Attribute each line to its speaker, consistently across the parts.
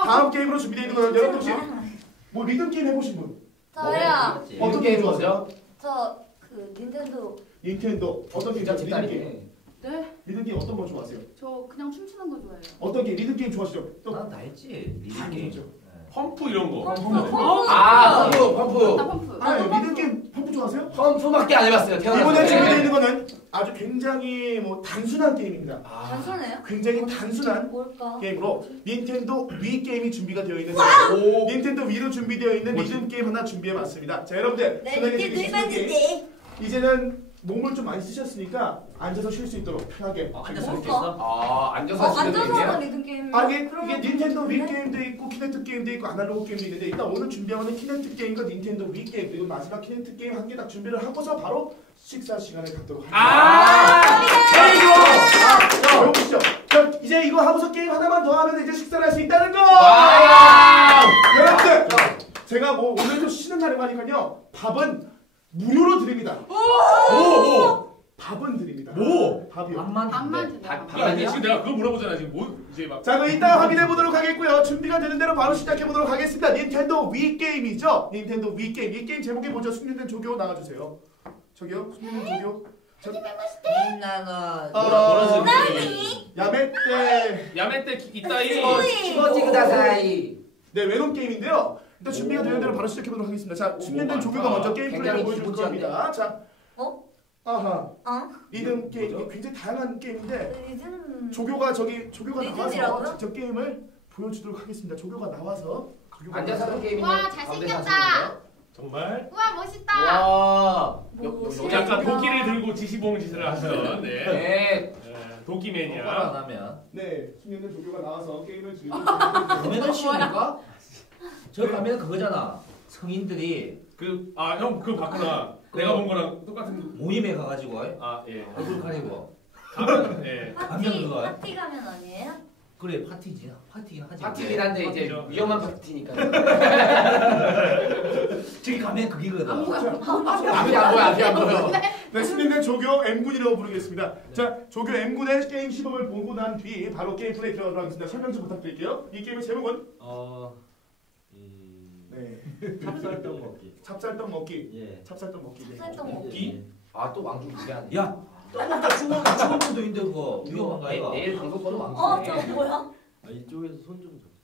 Speaker 1: 다음 게임으로 준비되어 있는 거는 여러분 혹시 뭐 리듬 게임 해보신 분?
Speaker 2: 저요.
Speaker 1: 어떤 게임 좋아하세요?
Speaker 2: 저 그 닌텐도.
Speaker 1: 어떤 게임 좋아하세요? 리듬 게임.
Speaker 3: 네?
Speaker 1: 리듬 게임 어떤 거 좋아하세요?
Speaker 3: 저 그냥 춤추는 거 좋아해요.
Speaker 1: 어떤 게임? 리듬 게임 좋아하시죠? 또
Speaker 4: 난다 했지. 리듬 게임.
Speaker 5: 펌프 이런 거.
Speaker 4: 아, 펌프.
Speaker 3: 나 펌프.
Speaker 1: 아, 리듬 게임 펌프 좋아하세요?
Speaker 4: 펌프밖에 안 해봤어요. 태어나서.
Speaker 1: 이번에 준비되어 있는 거는 아주 굉장히 뭐 단순한 게임입니다.
Speaker 2: 단순해요?
Speaker 1: 굉장히 단순한
Speaker 2: 뭘까?
Speaker 1: 게임으로 닌텐도 위 게임이 준비가 되어 있는데 닌텐도 위로 준비되어 있는 리듬 게임 하나 준비해봤습니다. 자, 여러분들 편하게 즐기시는 게임. 이제는 몸을 좀 많이 쓰셨으니까 앉아서 쉴 수 있도록 편하게.
Speaker 4: 앉아서 할 수 있어?
Speaker 2: 앉아서 하는 리듬 게임.
Speaker 1: 이게 닌텐도 위 게임도 있고 키네틱 게임도 있고 아날로그 게임도 있는데 일단 오늘 준비하는 키네틱 게임과 닌텐도 위 게임 그리고 마지막 키네틱 게임 한 개 딱 준비를 하고서 바로 식사 시간을 갖도록 하겠습니다.
Speaker 5: 제일 좋아!
Speaker 1: 자, 여보시죠. 자, 이제 이거 하고서 게임 하나만 더 하면 이제 식사를 할 수 있다는 거! 여러분들! 제가 뭐 오늘도 쉬는 날이니까요. 밥은 무료로 드립니다. 밥은 드립니다.
Speaker 5: 뭐?
Speaker 1: 밥이요.
Speaker 3: 밥만 준다.
Speaker 5: 아니 지금 내가 그거 물어보잖아 지금 뭐 이제 막.
Speaker 1: 자, 그럼 이따 확인해 보도록 하겠고요. 준비가 되는 대로 바로 시작해 보도록 하겠습니다. 닌텐도 위 게임이죠. 닌텐도 위 게임. 이 게임 제목이 뭐죠? 숙련된 조교 나와주세요. 저기요, 숙련된 조교.
Speaker 4: 나나.
Speaker 1: 야매 때
Speaker 5: 이따이.
Speaker 4: 키보지 그다사이.
Speaker 1: 네, 외놈 게임인데요. 일단 준비가 되는 대로 바로 시작해 보도록 하겠습니다. 자, 숙련된 조교가 먼저 게임 플레이를 보여줄 겁니다. 자, 아하. 리듬 게임 굉장히 다양한 게임인데 조교가 나와서 저 게임을 보여주도록 하겠습니다. 조교가 나와서
Speaker 4: 앉아서 하는 게임이냐?
Speaker 3: 와, 잘생겼다.
Speaker 5: 정말.
Speaker 3: 우와, 멋있다.
Speaker 4: 와.
Speaker 5: 약간 도끼를 들고 지시봉 짓을 하시던
Speaker 4: 네.
Speaker 5: 도끼
Speaker 4: 똑바로
Speaker 5: 매니아.
Speaker 4: 안 하면.
Speaker 1: 네, 숙련된 조교가 나와서 게임을 즐기고
Speaker 4: 그러면은 쉬우니까? 저기 가면 그거잖아. 성인들이
Speaker 5: 형 그거 봤구나. 내가 본 거랑 똑같은.
Speaker 4: 모임에 가가지고
Speaker 5: 예.
Speaker 4: 얼굴 가리고
Speaker 5: 가면 예.
Speaker 4: 가면 그거야?
Speaker 2: 파티 가면 아니에요?
Speaker 4: 그래 파티지. 파티긴 하지.
Speaker 6: 파티긴 한데 이제
Speaker 5: 파티죠.
Speaker 6: 위험한 파티니까.
Speaker 4: 저기 가면 그게거든.
Speaker 6: 앞이 안 보여.
Speaker 1: 네, 숙련된 조교 M군이라고 부르겠습니다. 자, 조교 M군의 게임 시범을 보고 난 뒤 바로 게임 플레이 들어가도록 하겠습니다. 설명 좀 부탁드릴게요. 이 게임의 제목은
Speaker 7: 찹쌀떡 먹기.
Speaker 1: 찹쌀떡 먹기.
Speaker 7: 예.
Speaker 1: 찹쌀떡 먹기. 네.
Speaker 2: 쌀떡 먹기.
Speaker 6: 또 왕중 무대하네.
Speaker 4: 야, 떠먹다 중원도 있는데 그거 위험한가 이거?
Speaker 6: 내일 방송 거는 왕중이네.
Speaker 2: 저 뭐야?
Speaker 7: 이쪽에서 손 좀 잡.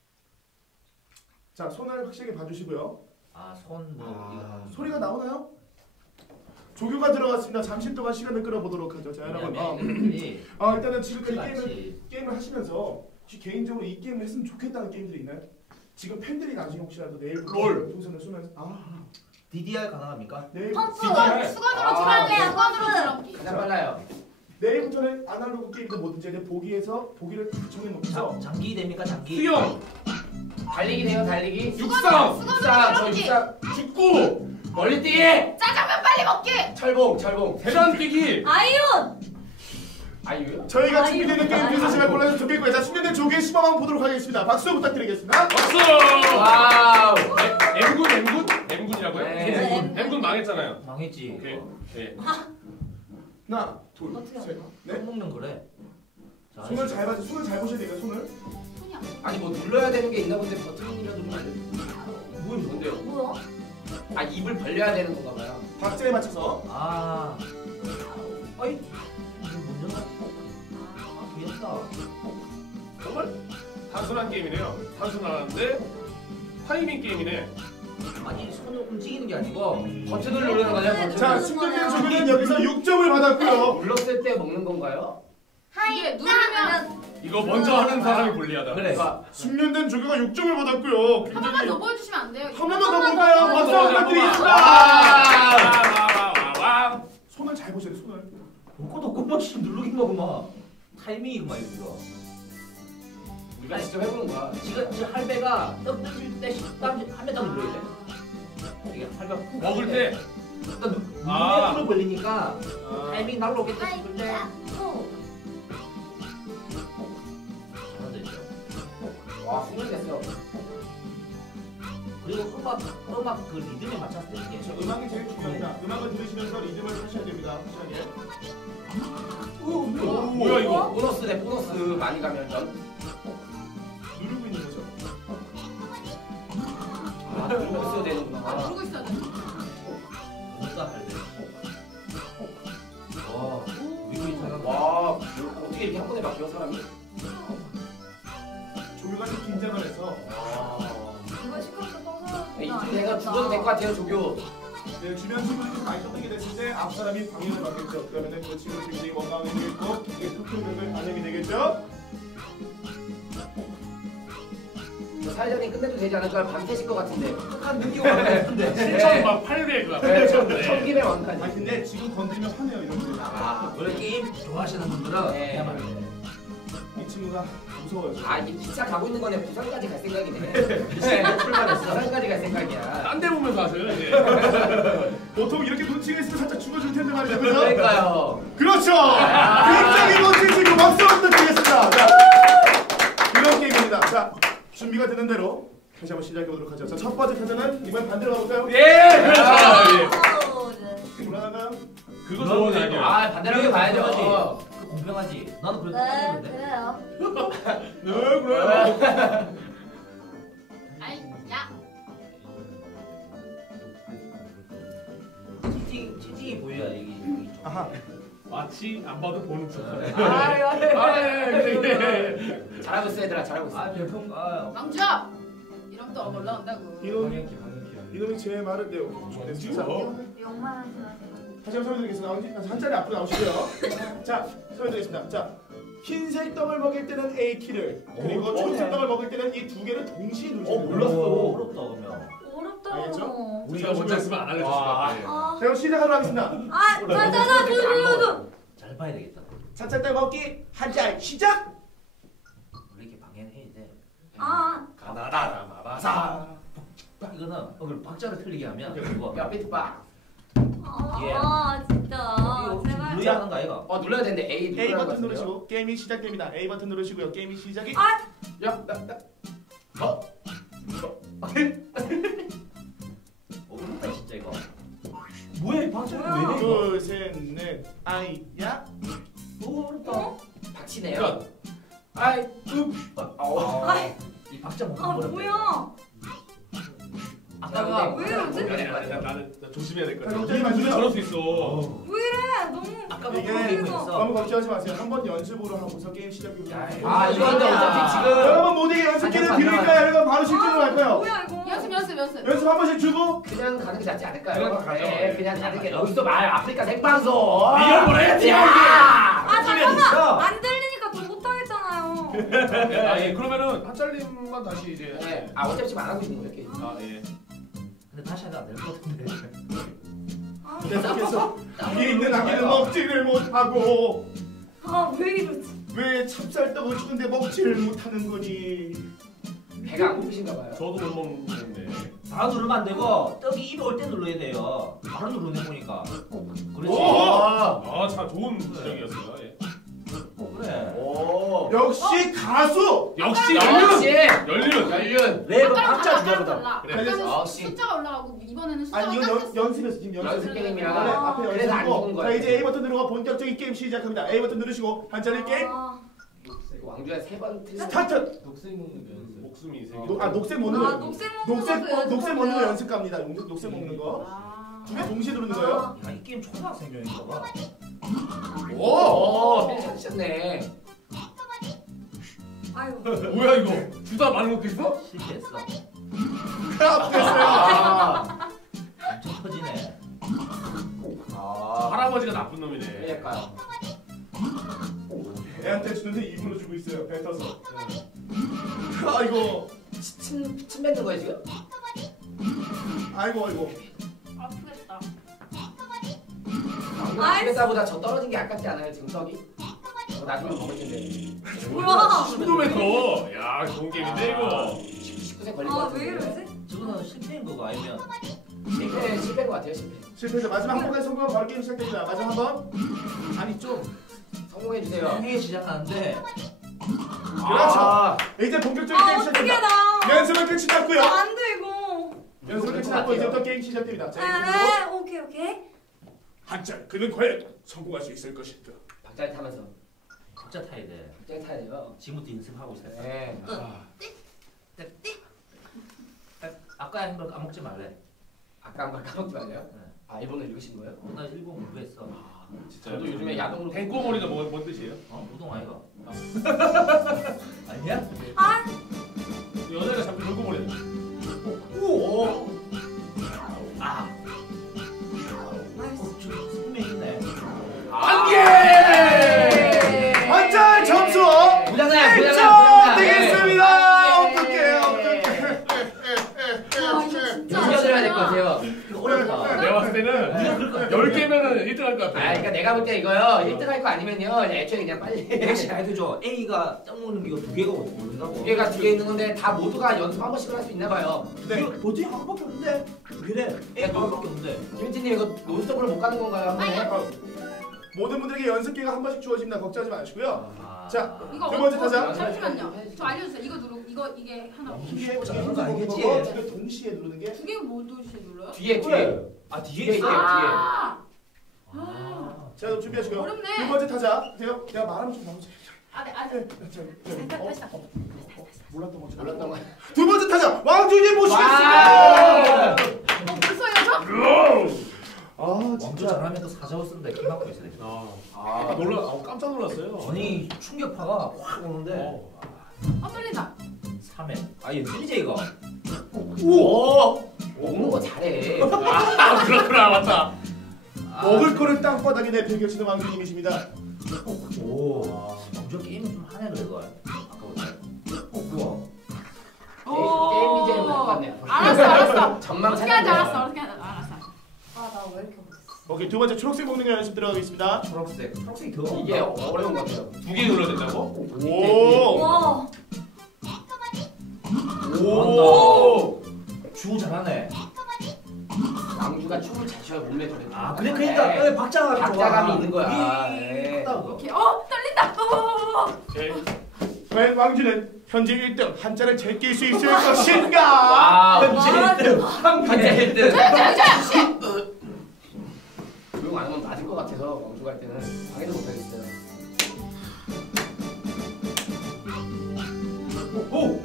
Speaker 1: 자, 손을 확실하게 봐주시고요.
Speaker 4: 손 뭐 이거
Speaker 1: 소리가 나오나요? 조교가 들어갔습니다. 잠시 동안 시간을 끌어보도록 하죠. 자, 여러분. 일단은 지금까지 게임을 하시면서 혹시 개인적으로 이 게임을 했으면 좋겠다는 게임들이 있나요? 지금 팬들이 나중에 혹시라도 내일 풍선을 쏘면서
Speaker 4: DDR 가능합니까?
Speaker 1: 내일
Speaker 2: 펌프!
Speaker 3: 수건으로 줄할래요. 수건으로 줄넘기.
Speaker 6: 가장 빨라요.
Speaker 1: 내일부터는 아날로그 게임도 뭐든지 이제 보기를 정해놓고서
Speaker 4: 장기 됩니까 장기?
Speaker 5: 수영,
Speaker 6: 달리기 돼요, 달리기.
Speaker 5: 육상,
Speaker 6: 저 육상.
Speaker 5: 축구,
Speaker 6: 멀리뛰기.
Speaker 3: 짜장면 빨리 먹기.
Speaker 6: 철봉.
Speaker 5: 계단뛰기.
Speaker 2: 아이온!
Speaker 6: 아유요?
Speaker 1: 저희가 준비되는 게임 비서 시간 골라서 좋겠고요. 자, 숙련된 조교의 시범 한번 보도록 하겠습니다. 박수 부탁드리겠습니다.
Speaker 5: 박수.
Speaker 6: 와우.
Speaker 5: M군이라고요?
Speaker 6: 네.
Speaker 5: M군 망했잖아요.
Speaker 4: 망했지.
Speaker 5: 오케이. 네.
Speaker 1: 하나, 둘, 셋, 넷.
Speaker 4: 손 먹는 거래. 자,
Speaker 1: 손을 잘 봐주세요. 손을 잘 보셔야 돼요. 손을.
Speaker 3: 손이 안
Speaker 6: 아니 뭐 눌러야 되는 게 있나 본데 버튼이라도 누르면 안 돼. 뭔데요?
Speaker 2: 뭐야?
Speaker 6: 입을 벌려야 되는 건가 봐요.
Speaker 1: 박자에 맞춰서.
Speaker 4: 어이 이거 뭔가? 귀엽다.
Speaker 5: 정말 단순한 게임이네요. 단순한데 타이밍 게임이네.
Speaker 4: 아니 손을 움직이는 게 아니고
Speaker 6: 버튼을 누르는 거냐?
Speaker 1: 자, 숙련된 조교는 여기서 6점을 받았고요.
Speaker 6: 눌렀을 때 먹는 건가요?
Speaker 3: 이게 누르면
Speaker 5: 이거 먼저 하는 사람이 불리하다.
Speaker 4: 그래.
Speaker 1: 숙련된 조교가 6점을 받았고요.
Speaker 3: 한 번만 더 보여주시면 안 돼요?
Speaker 1: 한 번만 더 볼까요? 박수 부탁드리겠습니다.
Speaker 5: 와.
Speaker 1: 손을 잘 보셔야 돼요. 손을.
Speaker 4: 그것도 꼬박씩 누르긴 먹으면 타이밍이구만 이거.
Speaker 6: 우리가 직접 해보는 거야.
Speaker 4: 지금 할배가 떡 뜰 때 한배 딱 눌러야 돼. 이게 할배가 푹
Speaker 5: 먹을 때.
Speaker 4: 눈에 불을 벌리니까 타이밍 날로 오겠다 싶을 때.
Speaker 6: 와, 훈련됐어.
Speaker 4: 그리고 음악 그 리듬에 맞춰서 되는 게.
Speaker 1: 음악이 제일 중요합니다. 음악을 들으시면서 리듬을 하셔야 됩니다.
Speaker 5: 뭐야 이거?
Speaker 6: 보너스 많이 가면 전.
Speaker 1: 누르고 있는 거죠.
Speaker 6: 누르고 있어야 되는구나.
Speaker 3: 누르고 있어야 돼.
Speaker 4: 뭔가 다르네. 와, 이거 이상한.
Speaker 6: 와, 어떻게 이렇게 한 번에 바뀌어 사람이?
Speaker 1: 조교가 좀 긴장을 해서.
Speaker 2: 이거 시끄럽게 떠서.
Speaker 6: 이쯤 내가 죽어도 될 것 같아요, 조교.
Speaker 1: 네, 주변 친구들이 좀 많이 떠들게 됐을 때 앞 사람이 방해를 받겠죠. 그러면은 그 친구 굉장히 원망해지겠고 이게 툭툭툭 반영이 되겠죠.
Speaker 6: 사회자님 끝내도 되지 않을까요? 밤새실 것 같은데. 한 느낌 오는 것 같은데.
Speaker 5: 7,800.
Speaker 6: 네, 1000김에 왕칸.
Speaker 1: 아니 근데 지금 건드리면 화내요 이런 분들.
Speaker 4: 원래 게임 좋아하시는 분들은
Speaker 6: 네.
Speaker 4: 그야말로
Speaker 1: 이 친구가 무서워요.
Speaker 6: 아, 이게 기차 가고 있는 거네. 부산까지 갈 생각이네. 출발했어. 부산까지 갈 생각이야.
Speaker 5: 딴 데 보면서 하세요. 이제.
Speaker 1: 보통 이렇게 눈치가 있으면 살짝 죽어줄 텐데 말이죠. 그죠?
Speaker 6: 그러니까요.
Speaker 1: 그렇죠. 굉장히 멋진 친구 박수 한번 드리겠습니다. 자, 이런 게임입니다. 자, 준비가 되는 대로 다시 한번 시작해 보도록 하죠. 자, 첫 번째 타자는 이번 반대로 가볼까요?
Speaker 5: 예, 그렇죠. 예.
Speaker 1: 불안한가요?
Speaker 5: 그거 좋은 아니야.
Speaker 6: 아, 반대로 가야죠.
Speaker 4: 공평하지. 나는 그래도
Speaker 2: 네,
Speaker 4: 끝냈는데.
Speaker 2: 그래요.
Speaker 5: 네, 그래요.
Speaker 3: 아이, 야.
Speaker 4: 채팅이 보여야 이게.
Speaker 1: 아하.
Speaker 5: 마치 안 봐도 보는 척.
Speaker 6: 잘하고 있어, 얘들아. 잘하고 있어.
Speaker 4: 아, 별풍. 아,
Speaker 3: 망주야. 이러면 또 올라온다고.
Speaker 1: 이놈이 제일 마른데요. 자,
Speaker 2: 욕만 하지 마세요.
Speaker 1: 다시 한번 설명드리겠습니다. 한 자리 앞으로 나오시고요. 자, 설명드리겠습니다. 자, 흰색 떡을 먹일 때는 A 키를 그리고 초록색 떡을 먹을 때는 이 두 개를 동시에 누르시면 돼요.
Speaker 4: 어렵다 그러면.
Speaker 2: 어렵다.
Speaker 1: 알겠죠?
Speaker 5: 우리가 먼저 했으면 안 알려줬을 것 같아.
Speaker 2: 아,
Speaker 1: 자, 그럼 시작하도록 하겠습니다.
Speaker 4: 잘 봐야 되겠다.
Speaker 1: 찹쌀떡 먹기 한 짤 시작!
Speaker 4: 원래 이렇게 방해는 해야 돼.
Speaker 2: 아,
Speaker 1: 가나다라마바사.
Speaker 4: 이거는 그리고 박자를 틀리게 하면 그거.
Speaker 6: 야, 비트박.
Speaker 2: 진짜. 제발.
Speaker 4: 눌러야 하는 거 아이가?
Speaker 6: 눌러야 되는데 A
Speaker 1: A
Speaker 6: 누르라고
Speaker 1: 버튼
Speaker 6: 하시네요.
Speaker 1: 누르시고 게임이 시작됩니다. A 버튼 누르시고요. 게임이 시작이.
Speaker 6: 야,
Speaker 4: 어렵다 진짜 이거. 뭐야 이 박자를 왜 내?
Speaker 1: 둘, 셋, 넷. 아이야.
Speaker 4: 너무 어렵다.
Speaker 6: 박치네요. 아이,
Speaker 4: 이 박자 못
Speaker 2: 아,
Speaker 4: 어렵다.
Speaker 2: 뭐야?
Speaker 6: 아까가
Speaker 2: 왜 이러지?
Speaker 5: 나는 조심해야 될 것
Speaker 1: 자,
Speaker 5: 같아.
Speaker 1: 걱정이 마시고요.
Speaker 5: 저럴 수 있어.
Speaker 2: 왜 이래? 너무.
Speaker 4: 아까
Speaker 1: 이게
Speaker 4: 게임 있어.
Speaker 1: 너무 걱정하지 마세요. 한번 연습으로 하고서 게임 시작해보도록 하겠습니다.
Speaker 6: 아, 이거 근데 어차피 지금
Speaker 1: 여러분 모두에게 연습기를 드릴까요? 아니면 바로 실전으로 갈까요?
Speaker 2: 뭐야 이거?
Speaker 3: 연습.
Speaker 1: 연습 한 번씩 주고
Speaker 6: 그냥 가는 게 낫지 않을까요?
Speaker 5: 그냥 다 가죠.
Speaker 6: 네, 그냥 가는 게 여기서 말 아프리카 생방송.
Speaker 5: 리얼 보내야지.
Speaker 6: 야!
Speaker 2: 아 잠깐만. 안 들리니까 더 못하겠잖아요.
Speaker 5: 아, 예. 그러면은 한 잘림만 다시 이제.
Speaker 6: 네. 아, 어차피 지금 안 하고 있는 거예요, 이렇게.
Speaker 5: 아, 예.
Speaker 4: 근데 다시 하면 안 될 것 같은데.
Speaker 1: 계속해서 위에 있는 아기는 먹지를 못하고
Speaker 2: 왜 이러지?
Speaker 1: 왜 찹쌀떡을 주는데 먹지를 못하는 거니?
Speaker 6: 배가 안 고프신가 봐요.
Speaker 5: 저도 못 먹는데.
Speaker 4: 다 누르면 안 되고 떡이 입에 올 때 눌러야 돼요. 바로 누르네 보니까. 그렇지.
Speaker 5: 아, 참 좋은 지적이었어요. 예.
Speaker 4: 그래.
Speaker 6: 오.
Speaker 1: 역시 가수!
Speaker 5: 역시
Speaker 6: 역시
Speaker 5: 연륜.
Speaker 6: 연륜.
Speaker 4: 랩은
Speaker 3: 아까랑
Speaker 4: 박자
Speaker 3: 달라,
Speaker 4: 중요하다.
Speaker 3: 달라.
Speaker 5: 그래.
Speaker 3: 아까는
Speaker 6: 역시.
Speaker 3: 숫자가 올라가고 이번에는 숫자가
Speaker 1: 아니 이건
Speaker 3: 깎였어.
Speaker 1: 연습이었어 지금 연습.
Speaker 6: 연습 게임이라.
Speaker 1: 네, 앞에
Speaker 6: 그래서 안
Speaker 1: 연습이고
Speaker 6: 죽은
Speaker 1: 자
Speaker 6: 거야.
Speaker 1: 이제 A 버튼 누르고 본격적인 게임 시작합니다. A 버튼 누르시고 한 자리 게임
Speaker 6: 왕주야 3번 틀린.
Speaker 1: 스타트!
Speaker 7: 녹색 먹는 게 연습.
Speaker 5: 목숨이 세 개.
Speaker 1: 녹색 먹는 거 녹색 먹는 거
Speaker 2: 연습.
Speaker 1: 연습 갑니다. 녹색 먹는 거.
Speaker 3: 아.
Speaker 1: 두 개 동시에 누르는 거예요.
Speaker 4: 야, 이 게임 초등학생용인가 봐.
Speaker 6: 오, 괜찮으셨네.
Speaker 2: 아유.
Speaker 5: 뭐야 이거? 주다 많은 것도 있어?
Speaker 4: 실패했어.
Speaker 1: 됐어요.
Speaker 6: 아,
Speaker 4: 엄청 터지네.
Speaker 5: 할아버지가 나쁜 놈이네.
Speaker 6: 그러니까요.
Speaker 1: 애한테 주는데 입으로 주고 있어요. 뱉어서. 아이고.
Speaker 6: 침 뱉는 거예요 지금?
Speaker 1: 아이고.
Speaker 3: 아프겠다.
Speaker 6: 왕주보다 저 떨어진 게 아깝지 않아요 지금 떡이? 나중에 먹을 텐데.
Speaker 2: 뭐야?
Speaker 5: 10도메터. 야, 좋은 게임인데 이거.
Speaker 6: 19세 걸린 거 같은데.
Speaker 2: 왜 이러지?
Speaker 4: 저거는 실패인 거고 아니면
Speaker 6: 실패인 거 같아요 실패.
Speaker 1: 실패해서 마지막 한 번까지 성공하면 바로 게임 시작됩니다. 마지막 한 번. 아니 좀.
Speaker 6: 성공해 주세요.
Speaker 4: 형이 시작하는데
Speaker 1: 그렇죠. 이제 본격적인 게임
Speaker 2: 어떻게
Speaker 1: 시작됩니다.
Speaker 2: 나?
Speaker 1: 연습은 끝이 났고요.
Speaker 2: 안 돼 이거.
Speaker 1: 연습은 끝이 났고 이제부터 게임 시작됩니다. 자,
Speaker 2: 네, 오케이.
Speaker 1: 한짤 그는 과연 성공할 수 있을 것인가?
Speaker 6: 박자를 타면서.
Speaker 4: 박자 타야 돼.
Speaker 6: 박자를 타야 돼요.
Speaker 4: 지금부터 연습하고 있어요.
Speaker 6: 네.
Speaker 4: 아까 아까 한거 까먹지 말래.
Speaker 6: 아까 한 걸 까먹지 말래요? 아 일본어 읽으신 거예요?
Speaker 4: 나 일본 공부했어.
Speaker 5: 진짜.
Speaker 6: 저도 요즘에 야동으로
Speaker 5: 댕꼬머리가 뭔 뜻이에요?
Speaker 4: 우동 아이가? 아니야?
Speaker 2: 아,
Speaker 5: 여자가 자꾸 댕꼬머리.
Speaker 6: 오.
Speaker 4: 아. 승리 있네.
Speaker 1: 한 개! 완전 점수
Speaker 6: 부장님
Speaker 1: 1점 되겠습니다. 어떡해.
Speaker 3: 와 이거 진짜.
Speaker 6: 이겨드려야 될 것 같아요.
Speaker 4: 이거 어렵다.
Speaker 5: 내가 봤을 때는 10개면은 1등 할 것 같아.
Speaker 6: 아, 그러니까 내가 볼 때 이거요. 1등 할 거 아니면요. 애초에 그냥 빨리.
Speaker 4: 대신 잘 되죠. A가 짱 먹는 게 이거 두 개가 모른다고.
Speaker 6: 두 개가 두 개 있는 건데 다 모두가 연습 한 번씩은 할 수 있나 봐요.
Speaker 1: 네.
Speaker 4: 이거 어떻게 한 번밖에 없는데? 그래. A가 한 번밖에 없는데.
Speaker 6: 김민지님 이거 논스톱으로 못 가는 건가요? 한번 해.
Speaker 1: 모든 분들에게 연습 기회가 한 번씩 주어집니다. 걱정하지 마시고요.
Speaker 4: 아.
Speaker 1: 자,
Speaker 3: 이거
Speaker 1: 두 번째 타자.
Speaker 3: 잠시만요. 저 알려주세요. 이거 누르 이게 하나.
Speaker 1: 이게
Speaker 4: 잘하는 거 알겠지?
Speaker 1: 두개 동시에 누르는 게
Speaker 3: 두 개가 뭐 동시에 눌러요?
Speaker 6: 뒤에.
Speaker 4: 아 뒤에
Speaker 6: 뒤에
Speaker 4: 있어.
Speaker 6: 있어요.
Speaker 3: 아.
Speaker 1: 자, 그럼 준비하시고요.
Speaker 3: 어렵네.
Speaker 1: 두 번째 타자. 내가 말하면 좀 나오지.
Speaker 3: 아네.
Speaker 1: 몰랐던 것처럼.
Speaker 6: 몰랐던 거.
Speaker 1: 두 번째 타자 왕준이 모시겠습니다.
Speaker 3: 벌써요 저?
Speaker 1: 아,
Speaker 4: 왕조 잘하면 또 사자우 쓴다. 기 막고 있어.
Speaker 5: 아, 깜짝 놀랐어요.
Speaker 4: 아니 충격파가 확 오는데.
Speaker 3: 떨린다.
Speaker 4: 3회. 아 이거 틀리지 이거.
Speaker 6: 오. 먹는 거 잘해.
Speaker 5: 아, 그렇구나. 맞다.
Speaker 1: 먹을 거를 땅바닥에 내팽개치는 왕준님이십니다.
Speaker 4: 오. 왕조 게임은 좀 하네 그래도. 아까보다. 우와.
Speaker 6: 게임 BJ로 갈것 같네요.
Speaker 3: 알았어.
Speaker 6: 전망
Speaker 3: 어떻게 하지
Speaker 6: 찾는
Speaker 3: 알았어. 어떻게 하지 알았어.
Speaker 2: 아, 나 왜 이렇게 못했어?
Speaker 1: 오케이, 두 번째 초록색 먹는 거 연습 들어가겠습니다.
Speaker 4: 초록색. 초록색이 더.
Speaker 6: 이게 어려운 것 같아요.
Speaker 5: 2개 눌러야 된다고?
Speaker 1: 오.
Speaker 2: 와,
Speaker 1: 오.
Speaker 4: 주 잘하네.
Speaker 6: 왕주가 춤을 잘 춰요. 몸에 들어.
Speaker 4: 아 그래 그러니까 박자감이
Speaker 6: 박자감이 있는 거야.
Speaker 4: 네.
Speaker 3: 오케이. 떨린다.
Speaker 1: 오케이. 과연 왕준은 현재 1등 한자를 제낄 수 있을 것인가?
Speaker 6: 와.
Speaker 4: 현재 1등.
Speaker 6: 한재 1등.
Speaker 3: 저요.
Speaker 6: 조용 안 하면 맞을 것 같아서 왕주 갈 때는 방해도 못 하겠어요.
Speaker 4: 오.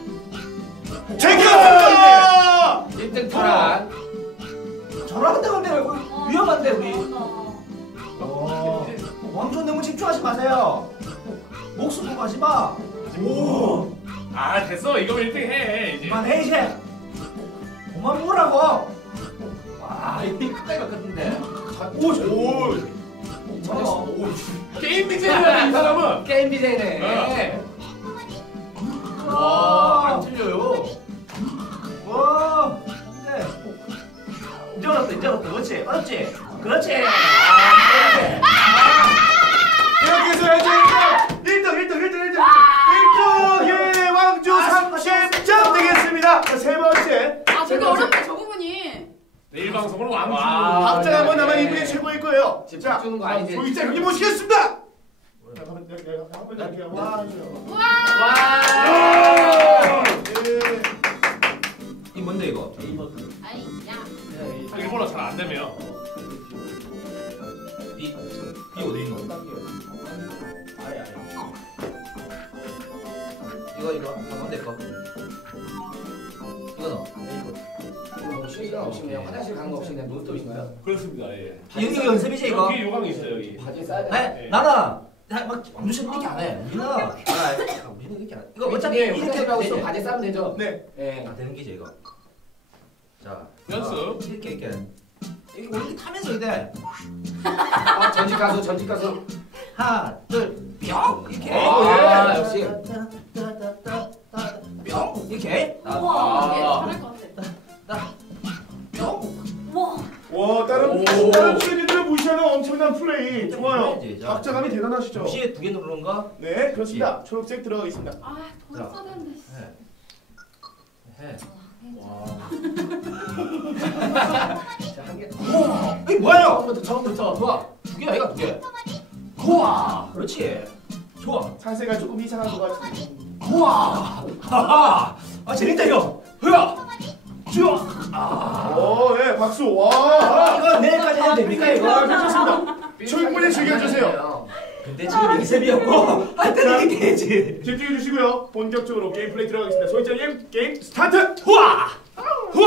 Speaker 1: 제껴!
Speaker 6: 1등 탈환.
Speaker 4: 잘하는데 근데 위험한데 우리.
Speaker 2: 어,
Speaker 4: 왕조 너무 집중하지 마세요. 목숨 보고 하지 마. 오.
Speaker 5: 아, 됐어. 이거면 1등 해. 이제.
Speaker 4: 그만해 이제. 그만 먹으라고. 와 이거 끝까지 갔겠는데.
Speaker 1: 오.
Speaker 6: 잘했어.
Speaker 5: 게임 BJ야, 이 사람은.
Speaker 6: 게임 BJ네.
Speaker 4: 와, 안 틀려요. 와, 네. 이제 알았다, 이제 알았다. 그렇지, 어렵지? 그렇지.
Speaker 1: 이렇게 해서 현재 1등 왕주 30점 되겠습니다. 자, 세 번째.
Speaker 3: 아 저게 어렵네 저 부분이.
Speaker 5: 내일 방송으로 왕주.
Speaker 1: 박자 한번 남아 이분이 최고일 거예요.
Speaker 6: 지금
Speaker 1: 자,
Speaker 6: 주는 거 아니지?
Speaker 1: 조이자 형님 모시겠습니다. 한번 할게요. 와.
Speaker 3: 우와.
Speaker 4: 이 뭔데 이거?
Speaker 3: 아이 야.
Speaker 5: 일본어 잘 안 되며.
Speaker 4: 이 어디 있노? 이거 뭔데 이거? 이거 넣어.
Speaker 6: 뭐 쉬는 시간 없이 그냥 화장실 가는 거 없이 그냥 논스톱인가요?
Speaker 5: 그렇습니다. 예.
Speaker 4: 이거 연습이지 이거?
Speaker 5: 여기 요강이 있어요, 여기.
Speaker 6: 바지에 싸야 되나?
Speaker 4: 네, 나는 막 왕주처럼 이렇게 안 해. 우리는 우리는 이렇게 안 해. 이거 어차피
Speaker 6: 이렇게
Speaker 4: 이렇게
Speaker 6: 하고
Speaker 4: 되지.
Speaker 6: 바지에 싸면 되죠?
Speaker 1: 네.
Speaker 6: 네.
Speaker 4: 다 되는 게지 이거. 자,
Speaker 5: 연습.
Speaker 4: 이렇게 이렇게 타면서 돼.
Speaker 6: 전직 가수.
Speaker 4: 하나, 둘, 뿅 이렇게.
Speaker 6: 아, 역시.
Speaker 4: 뿅 이렇게.
Speaker 2: 우와.
Speaker 3: 잘할 것 같아.
Speaker 4: 뿅.
Speaker 2: 우와.
Speaker 1: 와, 다른 트레이드들을 무시하는 엄청난 플레이. 좋아요.
Speaker 4: 해야지, 자.
Speaker 1: 박자감이 대단하시죠?
Speaker 4: 동시에 2개 누르는 거.
Speaker 1: 네, 그렇습니다. 초록색 들어가겠습니다.
Speaker 3: 돈 써야 되는데.
Speaker 4: 해.
Speaker 5: 와.
Speaker 6: 자, 한 개.
Speaker 4: 우와, 이게 뭐예요?
Speaker 6: 처음부터. 좋아.
Speaker 4: 2개 아이가 2개. 우와, 그렇지. 좋아.
Speaker 1: 자세가 조금 이상한 것 같은데.
Speaker 4: 우와, 하하. 아 재밌다 이거. 흐야. 좋아. 아.
Speaker 1: 오, 예, 박수. 와.
Speaker 4: 이거 내일까지 해도 됩니까 이거?
Speaker 1: 괜찮습니다. 충분히 즐겨주세요.
Speaker 4: 근데 지금 이셉이었고 할 때는 이렇게 해야지.
Speaker 1: 집중해 주시고요. 본격적으로 게임 플레이 들어가겠습니다. 소희자님 게임 스타트.
Speaker 4: 우와.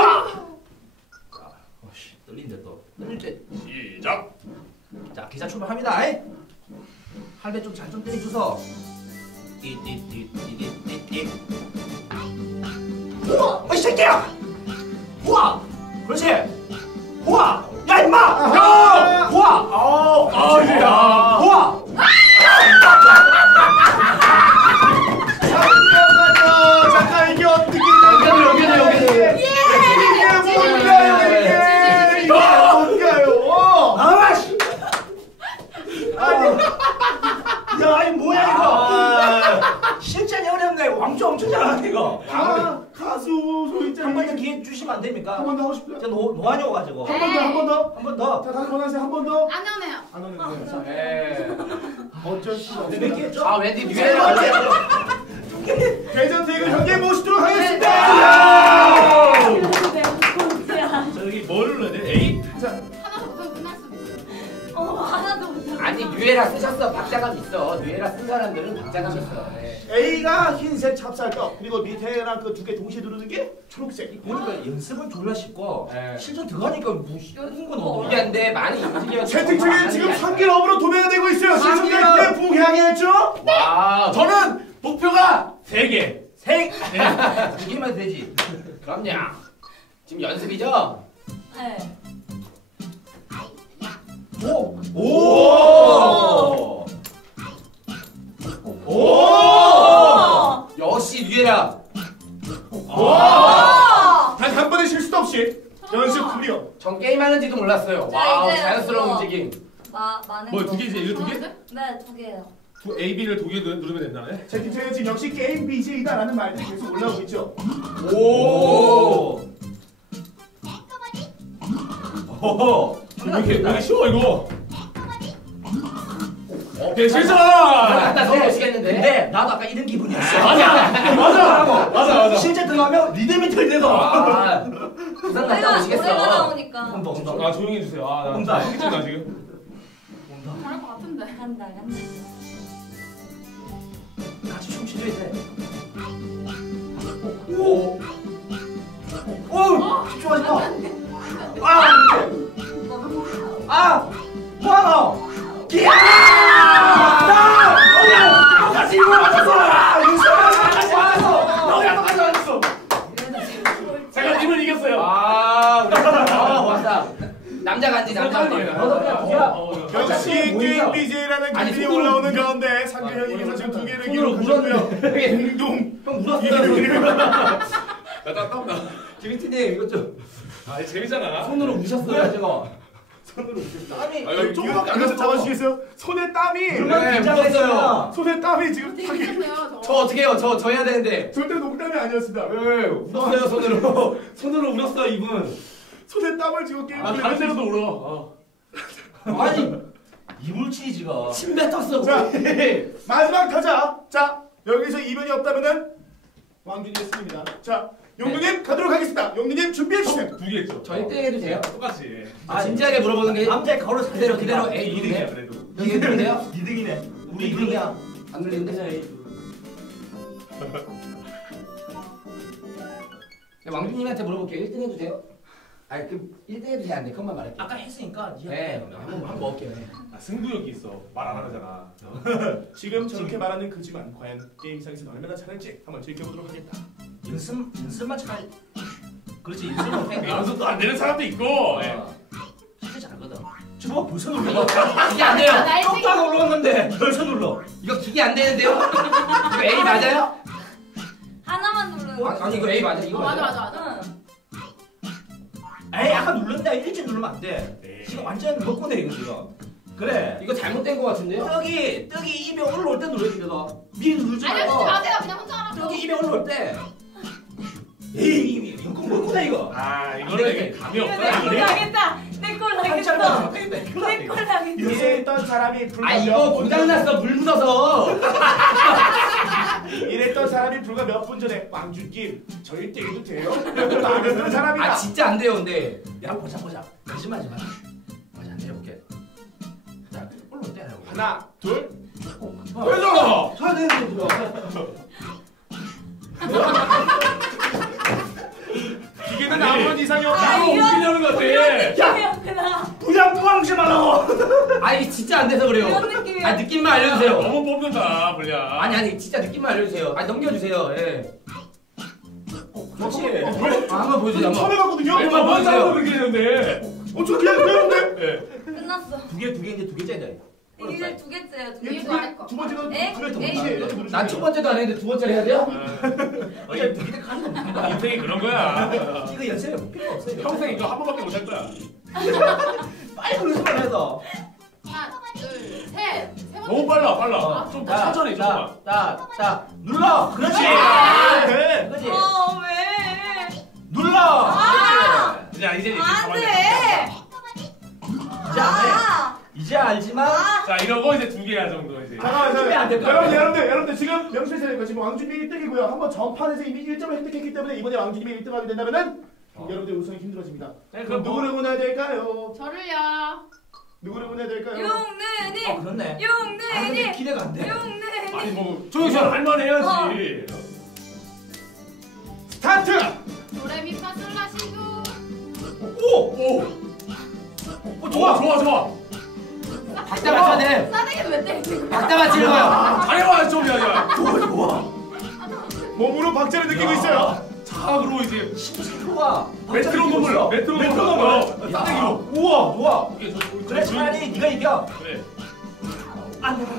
Speaker 4: 기자 출발합니다. 할배 좀 잘 좀 때려주소. 띠띠띠띠띠띠. 우와! 이 새끼야! 우와! 그렇지! 우와! 야 임마! 야! 우와!
Speaker 5: 야.
Speaker 4: 우와!
Speaker 1: 잠깐 이게 어떻게
Speaker 4: 여기네.
Speaker 1: 이게 뭔가요 이게 뭔가요?
Speaker 4: 아씨! 아니 뭐야 이거? 실전이 어렵네. 왕조 엄청 잘하네 이거.
Speaker 1: 가수 소희짱
Speaker 4: 한 번 더 기회 주시면 안 됩니까?
Speaker 1: 한 번 더 하고 싶어요?
Speaker 4: 제가 노안이어가지고.
Speaker 1: 한 번 더.
Speaker 4: 한 번 더.
Speaker 1: 자 다시 원하세요 한 번 더.
Speaker 3: 안 하네요.
Speaker 1: 안 오는데요.
Speaker 6: 네.
Speaker 1: 어쩔 수 없어.
Speaker 4: 몇 개 했죠?
Speaker 6: 아 왠지
Speaker 1: 세
Speaker 6: 뉴에라
Speaker 1: 번째 대전 대결 경기에 모시도록 하겠습니다.
Speaker 5: 자, 여기 뭘 눌러야 돼? A?
Speaker 1: 자
Speaker 3: 하나도 못하고 끝날 수도 있어요.
Speaker 2: 하나도 못하고.
Speaker 6: 아니 뉴에라 쓰셨어. 박자감 있어. 뉴에라 쓴 사람들은 박자감 있어. 네.
Speaker 1: A가 흰색 찹쌀떡 그리고 밑에랑 그 두 개 동시에 누르는 게 초록색.
Speaker 4: 보니까 연습은 졸라 쉽고
Speaker 6: 네.
Speaker 4: 실전 들어가니까 뭐 쉬운 건 없네.
Speaker 6: 이게 안돼 많이 움직여.
Speaker 1: 채팅창에 지금 3개업으로 도배가 되고 있어요. 시청자님의 부해야겠죠?
Speaker 6: 와.
Speaker 5: 저는 목표가 3개.
Speaker 4: 두 개만 되지.
Speaker 6: 그럼요. 지금 연습이죠?
Speaker 2: 네.
Speaker 4: 오!
Speaker 1: 오! 오!
Speaker 6: 역시 뉴에라.
Speaker 1: 와! 단 한 번의 실수도 없이 연습 클리어.
Speaker 6: 전 게임하는지도 몰랐어요.
Speaker 2: 자,
Speaker 6: 와우
Speaker 2: 이제
Speaker 6: 자연스러운
Speaker 2: 그거.
Speaker 6: 움직임.
Speaker 2: 많은
Speaker 5: 뭐
Speaker 2: 거.
Speaker 5: 2개지? 이거 2개?
Speaker 2: 네, 2개예요.
Speaker 5: A, B를 2개 누르면 된다네?
Speaker 1: 채팅창에 지금 역시 게임 BJ다라는 말들이 계속 올라오고 있죠.
Speaker 4: 오! 오!
Speaker 5: 왜 이렇게 쉬워 이거? 오케이 실전!
Speaker 6: 나 너무 멋있겠는데?
Speaker 4: 근데 나도 아까 이런 기분이었어.
Speaker 5: 맞아.
Speaker 4: 실제 들어가면 리듬이 틀리거든.
Speaker 6: 아, 부산 갔다
Speaker 2: 노래가
Speaker 6: 오시겠어.
Speaker 2: 나오니까.
Speaker 4: 온다.
Speaker 5: 아 조용히 해주세요. 나
Speaker 4: 온다.
Speaker 5: 나 지금.
Speaker 3: 잘할 것 같은데.
Speaker 2: 간다.
Speaker 4: 같이 춤추줘야 돼. 오! 오! 집중하지 마. 아! 뭐하노? 기야! 나! 똑같이 이거 맞췄어! 윤수야! 맞았어! 너랑 똑같이 맞았어!
Speaker 5: 제가 팀을 이겼어요.
Speaker 6: 왔다. 남자 간지 남자 간지.
Speaker 4: 너도 그냥 기야!
Speaker 1: 역시 게임 BJ라는
Speaker 6: 아니,
Speaker 1: 기분이
Speaker 6: 손으로
Speaker 1: 올라오는 가운데 상규형님께서 지금 2개를
Speaker 4: 손으로
Speaker 1: 기록하셨고요.
Speaker 6: 되게
Speaker 1: 동동
Speaker 4: 형 울었어요.
Speaker 5: 나 땀나.
Speaker 4: 김희태님 이거 좀
Speaker 5: 아 재밌잖아.
Speaker 4: 손으로 우셨어요 저거.
Speaker 1: 손으로
Speaker 4: 땀이
Speaker 5: 아,
Speaker 1: 조금밖에 안 가서 잡아주시겠어요? 손에 땀이
Speaker 6: 네, 묻었어요.
Speaker 1: 손에 땀이 지금 탁
Speaker 3: 재밌었어요,
Speaker 6: 저 어떻게 해요? 저 해야 되는데.
Speaker 1: 절대 농담이 아니었습니다.
Speaker 6: 울었어요 손으로.
Speaker 4: 손으로 울었어 이분.
Speaker 1: 손에 땀을 지고 게임
Speaker 5: 다른 데로도 울어.
Speaker 4: 아니 이물질이 지금.
Speaker 6: 침 뱉었어.
Speaker 1: 자 마지막 타자. 자 여기서 이변이 없다면은 왕준이의 승리입니다. 자 용두님 가도록 하겠습니다. 용두님 준비해 주세요.
Speaker 5: 2개 했죠?
Speaker 6: 저 1등 해도 돼요?
Speaker 5: 똑같이.
Speaker 6: 진지하게 물어보는 게
Speaker 4: 남자의 가오를
Speaker 6: 그대로 A
Speaker 5: 2등이야 그래도.
Speaker 6: 이게 누군데요?
Speaker 4: 2등이네.
Speaker 6: 우리 2등이야. 안 눌리는데? 왕준님한테 물어볼게요. 1등 해도 돼요? 아니 그 1등 해도 돼야 안 돼? 그것만 말할게.
Speaker 4: 아까 했으니까
Speaker 6: 네, 한번 먹을게요. 네.
Speaker 5: 아, 승부욕이 있어. 말 안 하잖아.
Speaker 1: 지금 저렇게 말하는 그지만 과연 게임상에서 얼마나 잘할지 한번 지켜보도록 하겠다.
Speaker 4: 연습만 잘. 그렇지 연습을 못해.
Speaker 5: 연습도 안 되는 사람도 있고. 예.
Speaker 4: 진짜 잘하거든. 저거 벌써 눌러.
Speaker 6: 이게 안 돼요.
Speaker 4: 똑딱 올라갔는데 벌써 눌러.
Speaker 6: 이거 기계 안 되는데요? 이거 A 맞아요?
Speaker 2: 하나만 누르는
Speaker 6: 아니 이거 A 맞아. 이거
Speaker 3: 맞아.
Speaker 2: 응.
Speaker 4: 에이 아까 눌렀다 일찍 누르면 안 돼.
Speaker 5: 네.
Speaker 4: 지금 완전 먹고 내 이거 지금. 그래.
Speaker 6: 이거 잘못된 거 같은데요?
Speaker 4: 떡이 입에 올라올 때 눌러야 되거든. 미리 누르지
Speaker 3: 알려주지
Speaker 4: 말고.
Speaker 3: 마세요. 그냥 혼자 하라고.
Speaker 4: 떡이 입에 올라올 때. 에이 이거 먹고 내 이거.
Speaker 5: 아 이거는 이게 감이 없다.
Speaker 2: 내꼴 당했다. 내꼴 당했어. 내꼴 당했어.
Speaker 1: 이에 있던 사람이 불과
Speaker 6: 아 이거 고장났어. 물 묻어서.
Speaker 1: 이랬던 사람이 불과 몇 분 전에 왕준님 저희 때려도 돼요? 라는 사람이다.
Speaker 6: 아 진짜 안 돼요 근데.
Speaker 4: 야 보자. 거짓말하지 마. 맞아 내려볼게. 자 올라올 때 하라고.
Speaker 1: 하나 둘.
Speaker 5: 왜죠?
Speaker 4: 쳐야 되는데 이거.
Speaker 1: 기계는
Speaker 5: 아니.
Speaker 1: 아무런 이상이 없다.
Speaker 2: 아,
Speaker 5: 이거
Speaker 2: 이거-
Speaker 5: 웃기려는 것 같아.
Speaker 2: 이렇게였구나.
Speaker 4: 부양 부항지 말라고.
Speaker 6: 아 이게 진짜 안 돼서 그래요.
Speaker 2: 이런 느낌이야.
Speaker 6: 아 느낌만 알려주세요.
Speaker 5: 너무 뽑는다 불리야.
Speaker 6: 아니 진짜 느낌만 알려주세요. 아니 넘겨주세요. 예. 그렇지. 한번 보여주세요.
Speaker 1: 처음 해봤거든요.
Speaker 5: 내가 먼저 하고 그렇게 했는데.
Speaker 1: 저 그냥 배웠는데.
Speaker 5: 예.
Speaker 2: 끝났어.
Speaker 6: 두 개인데 두 개째다.
Speaker 2: 이게 두 개째야. 두
Speaker 1: 얘
Speaker 2: 개째.
Speaker 1: 두 번째는
Speaker 2: 에?
Speaker 1: 두개 더
Speaker 2: 에?
Speaker 1: 못해.
Speaker 6: 난 첫 번째도 안 했는데 두 번째를 해야 돼요?
Speaker 5: 이게
Speaker 6: 두 개째 가는 겁니다.
Speaker 5: 인생이 그런 거야.
Speaker 6: 이거 연습에 못 필요 없어요.
Speaker 5: 평생 이거 한 번밖에 못 할 거야.
Speaker 6: 빨리 연습을 해서.
Speaker 3: 하나, 둘, 셋. 세 번째.
Speaker 5: 너무 빨라. 좀 더 천천히 조금만.
Speaker 6: 딱 눌러. 그렇지.
Speaker 1: 네.
Speaker 6: 그렇지.
Speaker 2: 왜?
Speaker 6: 눌러.
Speaker 2: 아!
Speaker 5: 이제
Speaker 2: 안
Speaker 5: 가만히
Speaker 2: 돼.
Speaker 6: 이제 안 해. 이제 알지만.
Speaker 5: 자 이러고 이제 두 개야 정도 이제.
Speaker 1: 여러분들 지금 명실상부할 거예요. 지금 왕준님이 1등이고요. 한번 전판에서 이미 1점을 획득했기 때문에 이번에 왕준님이 1등하게 된다면은 여러분들 우승이 힘들어집니다.
Speaker 5: 네,
Speaker 1: 그럼 누구를 보내야 될까요?
Speaker 3: 저를요.
Speaker 1: 누구를 보내야 될까요?
Speaker 2: 용느님.
Speaker 6: 그렇네. 아, 근데
Speaker 2: 용느님.
Speaker 6: 기대가 안 돼.
Speaker 2: 용느님.
Speaker 5: 아니 뭐
Speaker 6: 조용히 좀
Speaker 5: 할만해야지.
Speaker 1: 스타트!
Speaker 3: 도레미파솔라시도.
Speaker 5: 오. 좋아.
Speaker 6: 박자 맞춰야 돼.
Speaker 3: 싸대기 왜 때리는 거야?
Speaker 6: 박자 맞추는 거야.
Speaker 5: 잘해와 좀 야야.
Speaker 6: 좋아.
Speaker 1: 몸으로 박자를 느끼고 있어요.
Speaker 5: 자그로 이제
Speaker 6: 좋아.
Speaker 5: 메트로놈을 메트로놈을
Speaker 6: 싸대기로. 우와, 좋아.
Speaker 5: 이게
Speaker 6: 그래 차라리 네가 이겨.
Speaker 5: 그래.
Speaker 6: 안 돼.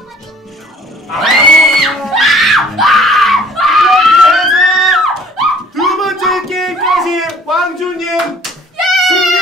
Speaker 1: 두 번째 게임까지 왕준님 승리!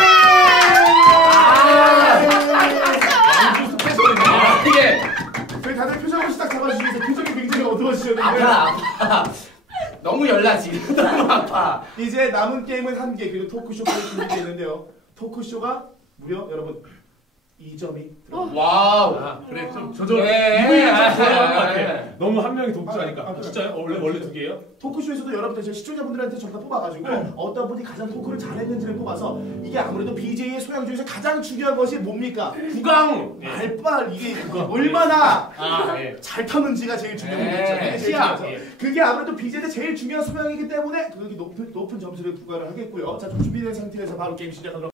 Speaker 6: 이게
Speaker 1: 저희 다들 표정을 시작 잡아주시면서 표정이 굉장히 어두워지셨는데
Speaker 6: 아파. 너무 열나지. 너무 아파.
Speaker 1: 이제 남은 게임은 한 개 그리고 토크쇼까지 준비되어 있는데요. 토크쇼가 무려 여러분 2점이
Speaker 6: 와우.
Speaker 5: 그래 좀
Speaker 6: 네.
Speaker 5: 이거 좀 좋아하는 것 같아.
Speaker 6: 네.
Speaker 5: 너무 한 명이 독주하니까.
Speaker 1: 아,
Speaker 5: 진짜요? 원래 두 개예요?
Speaker 1: 토크쇼에서도 여러분들 저희 시청자분들한테 전부 다 뽑아가지고 어떤 분이 가장 토크를 잘했는지를 뽑아서 이게 아무래도 BJ의 소양 중에서 가장 중요한 것이 뭡니까?
Speaker 5: 구강.
Speaker 1: 말빨 이게 얼마나
Speaker 5: 예.
Speaker 1: 잘 타는지가 제일 중요한 거죠. 그게 제일
Speaker 6: 시야.
Speaker 1: 중요하죠. 그게 아무래도 BJ의 제일 중요한 소양이기 때문에 그게 높은 점수를 부과를 하겠고요. 자, 좀 준비된 상태에서 바로 게임 시작하도록